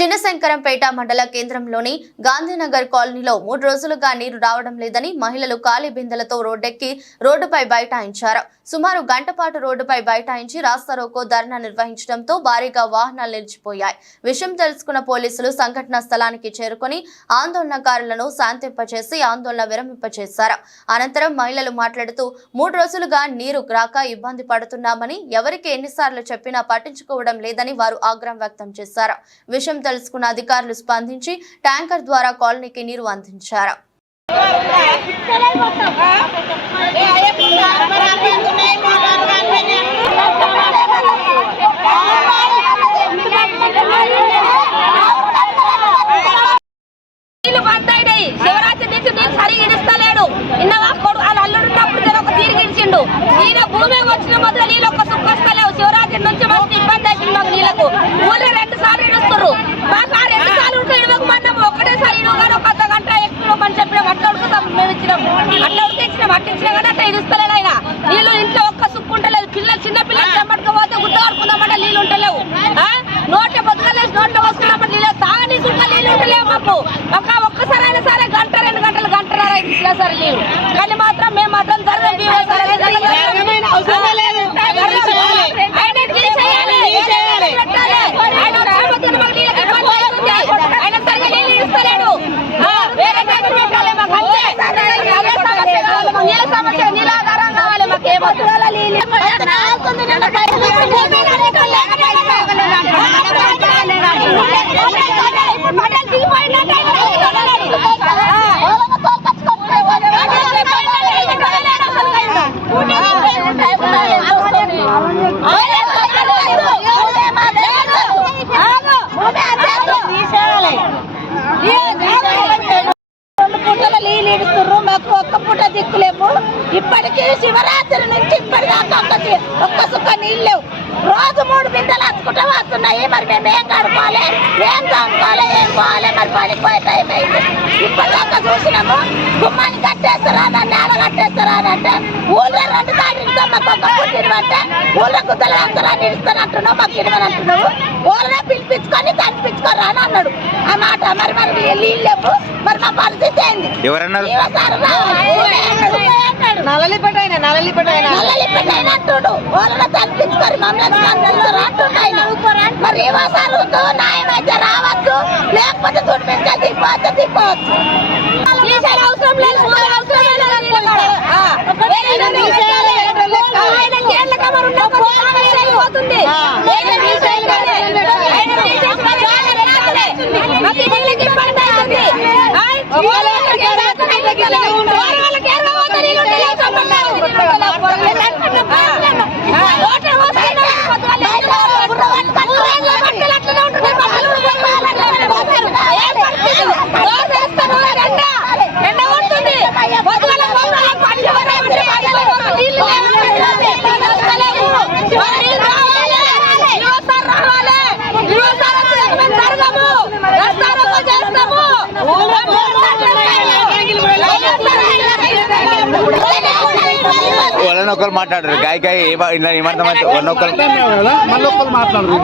చిన్నశంకరంపేట మండల కేంద్రంలోని గాంధీనగర్ కాలనీలో 3 రోజులుగా నీరు రావడం లేదని మహిళలు ఖాళీ బిందెలతో రోడ్డెక్కి రోడ్డుపై బైఠాయించారు. సుమారు గంట పాటు రోడ్డుపై బైఠాయించి రాస్తారోకో ధర్నా నిర్వహించడంతో భారీగా వాహనాలు నిలిచిపోయాయి. విషయం తెలుసుకున్న పోలీసులు సంఘటనా స్థలానికి చేరుకుని ఆందోళనకారులను శాంతింపచేసి ఆందోళన విరమింపచేశారు. అనంతరం మహిళలు మాట్లాడుతూ 3 రోజులుగా నీరు రాక ఇబ్బంది పడుతున్నామని, ఎవరికి ఎన్నిసార్లు చెప్పినా పట్టించుకోవడం లేదని వారు ఆగ్రహం వ్యక్తం చేశారు. విషయం తెలుసుకున్న అధికారులు స్పందించి ట్యాంకర్ ద్వారా కాలనీకి నీరు అందించారు. శివరాత్రి నుంచి నేను సరిగా ఇస్తలేడు. ఇన్నవా కొడు వాళ్ళు అల్లుడున్నప్పుడు నేను ఒక తీరిగించిండు. ఈయన భూమి వచ్చిన మొదలు నీళ్ళు ఒక సుఖ వస్తలేవు. శివరాత్రి నుంచి మస్తు ఇబ్బంది అవుతుంది మాకు నీళ్ళకు. ఊళ్ళో 2 సార్లు ఇడుస్తారు. మాకు 2 సార్లు ఉంటే ఇవ్వకమన్నాము. ఒకటేసారి ఇవ్వ కానీ ఒక అర్ధ గంట ఎక్కువ అని చెప్పినాం. అట్లా ఉడుకుతాం మేము ఇచ్చినాం. అట్లా ఉడికించినాం. అట్టించినా కానీ అట్లా ఇడుస్తలేడు ఆయన. నీళ్ళు ఇంట్లో ఒక్క సుక్కు ఉంటలేదు. చిన్న పిల్లలు చెమ్మట్టుకపోతే గుద్ద పడుకుందామంటే నీళ్ళు ఉంటలేవు. నోట్లో బతుకలేసి నోట్లో వస్తున్నామంటే నీళ్ళు తాగనీకు నీళ్ళు ఉంటలేవు మాకు. ఒక్కసారి అయినా సరే గంట 2 గంటలు గంటన్నర ఇట్లా సరే నీళ్ళు. కానీ మాత్రం మేము మాత్రం ఆయన సరిగా నీళ్ళు ఇస్తలేడు. వేరే పెట్టాలి మాకు నీళ్ళ సమస్య నీళ్ళాధారం కావాలి మాకు. నీళ్ళు ఇడుతుర్రు. మాకు ఒక్క పూట దిక్కులేము. ఇప్పటికీ శివరాత్రి నుంచి ఇప్పటిదాకా ఒక్క సుక్క నీళ్ళు లేవు. రోజు 3 బిందెలు అచ్చుకుంటూ వస్తున్నాయి. మరి మేము ఏం కడుకోవాలి, ఏం కానుకోవాలి, ఏం పోవాలి? మరి పడిపోయే టైం అయింది. ఇప్పటిదాకా చూసినాము. గుమ్మాన్ని కట్టేస్తారా, నేల కట్టేస్తారా అని అంటే ఊళ్ళో 2 సార్లు ఇస్తాం. మాకు ఒక్క పూట ఇవ్వంటే ఊళ్ళో గుద్దలు వేస్తారా ఇస్తానంటున్నావు. మాకు ఇవ్వని అంటున్నావు. ఊళ్ళో పిలిపించుకొని కనిపించుకోరా అని అన్నాడు. ఆ మాట మరి నీళ్ళు లేవు. మరి మా పరిస్థితి ఏంది? నల్లలిపెట్టైన అంటుడు. ఊళ్ళో కనిపించుకొని మమ్మల్ని మరి న్యాయమైతే రావచ్చు, లేకపోతే దిగిపోవచ్చు. అవసరం లేదు. ఒకరు మాట్లాడరు గాయకాయ ఏమంటారు మళ్ళీ ఒకరు మాట్లాడరు.